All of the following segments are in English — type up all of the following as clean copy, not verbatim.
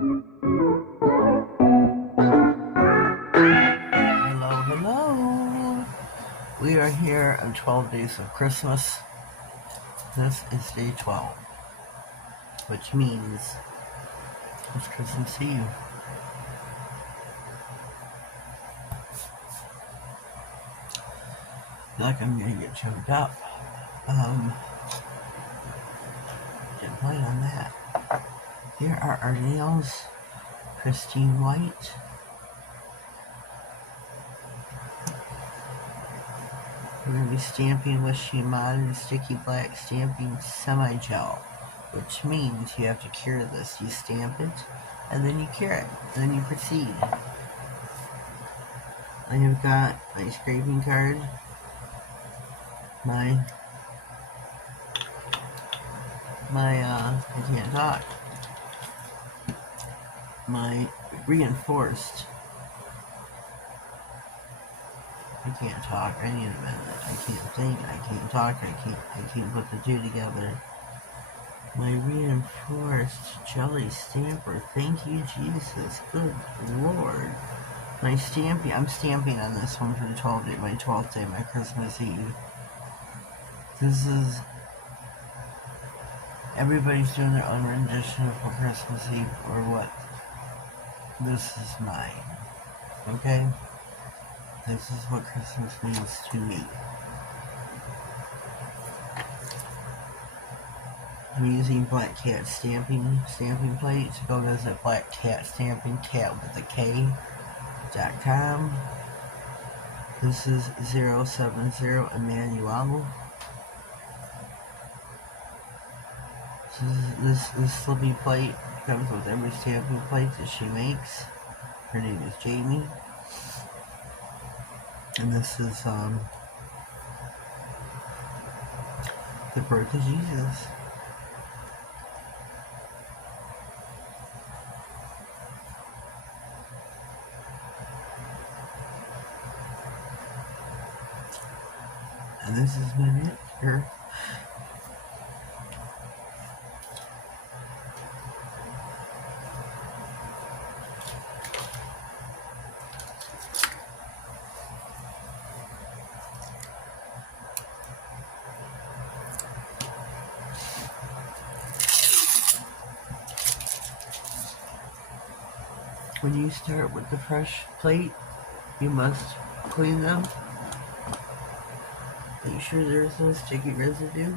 Hello, hello. We are here on 12 Days of Christmas. This is day 12, which means it's Christmas Eve. I feel like I'm gonna get choked up. Didn't plan on that. Here are our nails. Pristine white. We're going to be stamping with Shimon Sticky Black Stamping Semi-Gel, which means you have to cure this. You stamp it, and then you cure it, and then you proceed. I have got my scraping card, I can't talk, my reinforced, I can't talk, I need a minute, I can't think, I can't talk, I can't put the two together. My reinforced jelly stamper, thank you Jesus, good Lord. My stamping, I'm stamping on this one for the 12th day, my 12th day, my Christmas Eve. This is, everybody's doing their own rendition of Christmas Eve or what. This is mine, okay? This is what Christmas means to me. I'm using Black Cat stamping plates. Go visit Black Cat Stamping, cat with a K.com. This is 070 Emmanuel. This slippy plate comes with every stamping plate that she makes. Her name is Jamie. And this is the birth of Jesus. And this is my mixture. When you start with the fresh plate, you must clean them. Make sure there's no sticky residue.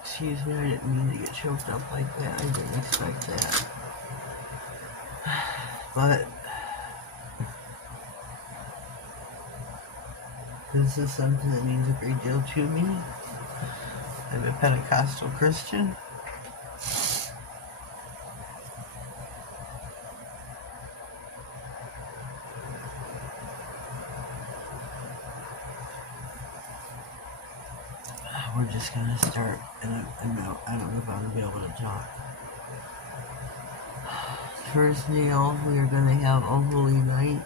Excuse me, I didn't mean to get choked up like that. I didn't expect that. But this is something that means a great deal to me. I'm a Pentecostal Christian. We're just gonna start, and I don't know if I'm gonna be able to talk. First nail, we are gonna have a holy night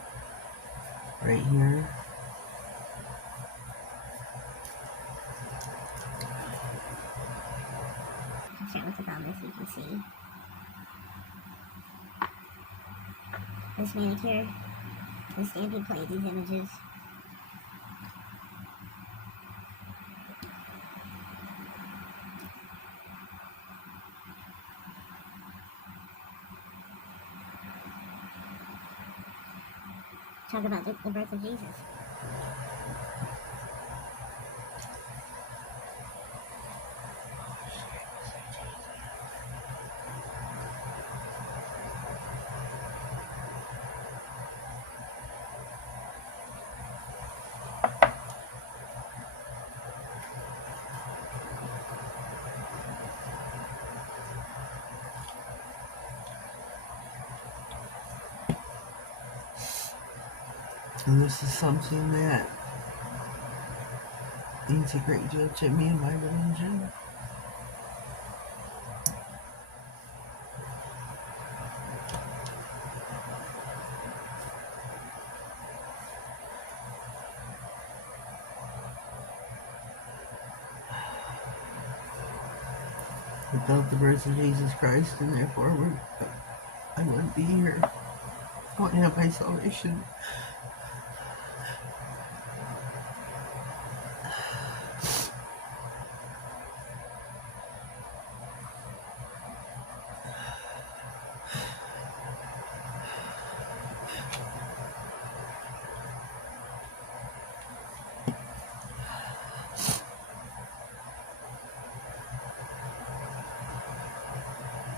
right here. I'll start with the thumb, as you can see. This manicure, the stamping plate, these images. Talk about the birth of Jesus. And this is something that means a great deal to me and my religion. Without the birth of Jesus Christ, and therefore I wouldn't be here. I wouldn't have my salvation.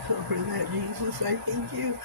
So for that, Jesus, I thank you.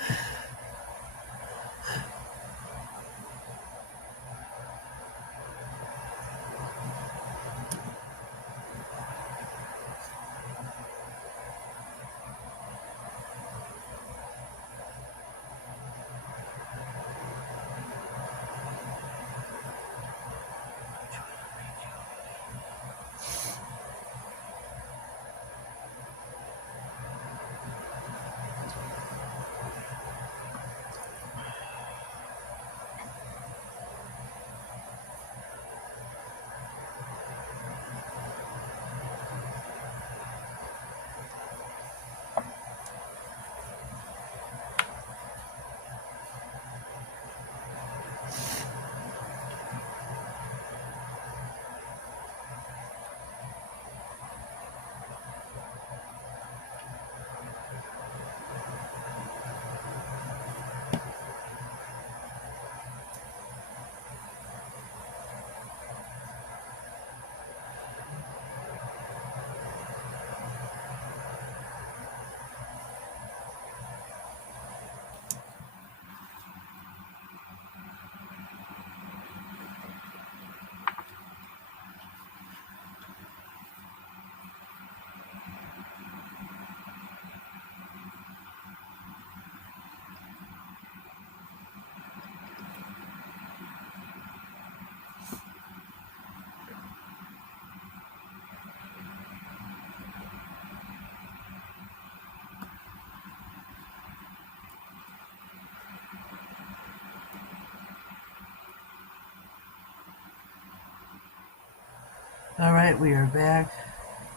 Alright, we are back.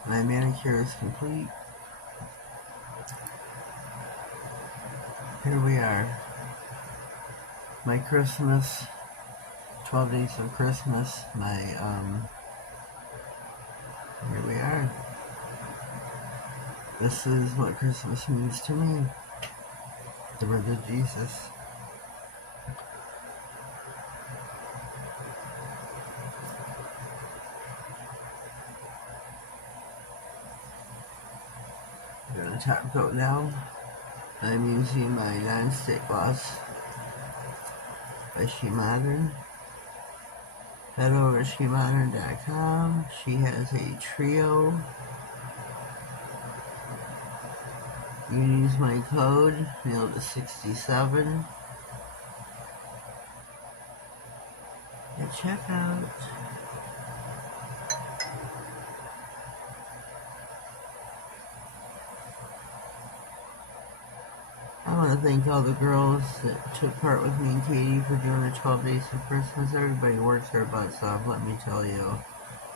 My manicure is complete. Here we are. My Christmas, 12 days of Christmas, here we are. This is what Christmas means to me. The birth of Jesus. I'm going to top coat now. I'm using my non-stick gloss by She Modern. Head over to shemodern.com. She has a trio. You can use my code, Nailed It 67 at checkout. I want to thank all the girls that took part with me and Katie for doing the 12 days of Christmas. Everybody works their butts off, let me tell you.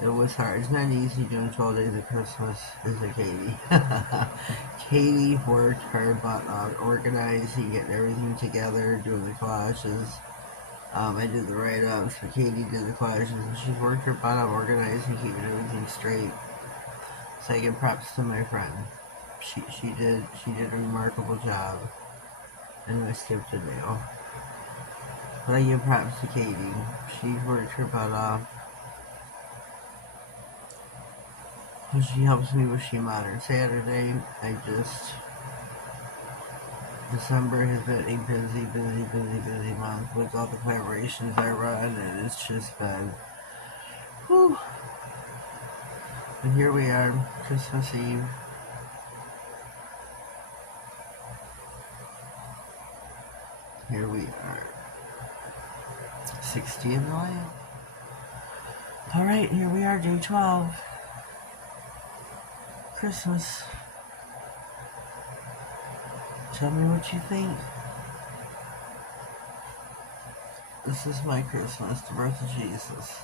It was hard. It's not easy doing 12 days of Christmas, is it, Katie? Katie worked her butt off, organizing, getting everything together, doing the collages. I did the write-ups, but Katie did the collages, and she's worked her butt off, organizing, keeping everything straight. So I give props to my friend. She did a remarkable job. And I skipped a nail. But I give props to Katie. She worked her butt off. She helps me with She Modern. Saturday, December has been a busy month with all the collaborations I run, and it's just been, whew. And here we are, Christmas Eve. Here we are. 60 in the lamp. Alright, here we are, day 12. Christmas. Tell me what you think. This is my Christmas, the birth of Jesus.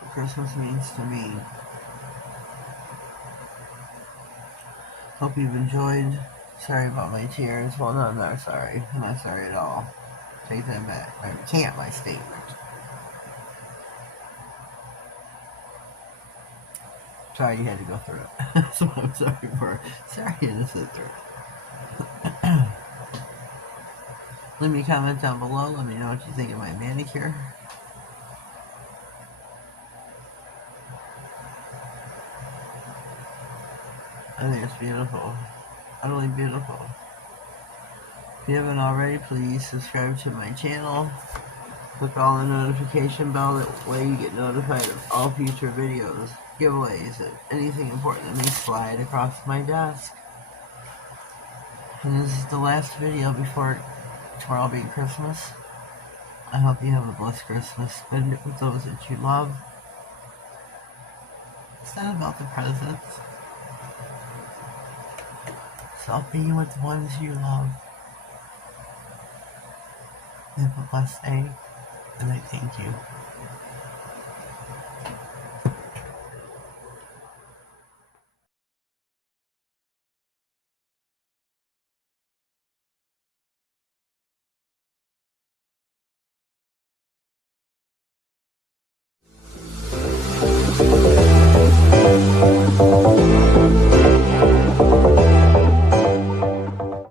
What Christmas means to me. Hope you've enjoyed. Sorry about my tears. Well, no, I'm not sorry. I'm not sorry at all. Take that back. I recant my statement. Sorry you had to go through it. That's what I'm sorry for. Sorry you had to sit through it. Leave me a comment down below. Let me know what you think of my manicure. I think it's beautiful. Utterly beautiful. If you haven't already, please subscribe to my channel. Click on the notification bell. That way you get notified of all future videos, giveaways, and anything important that may slide across my desk. And this is the last video before tomorrow being Christmas. I hope you have a blessed Christmas. Spend it with those that you love. It's not about the presents. It's about being with the ones you love. Have a blessed day, and I thank you.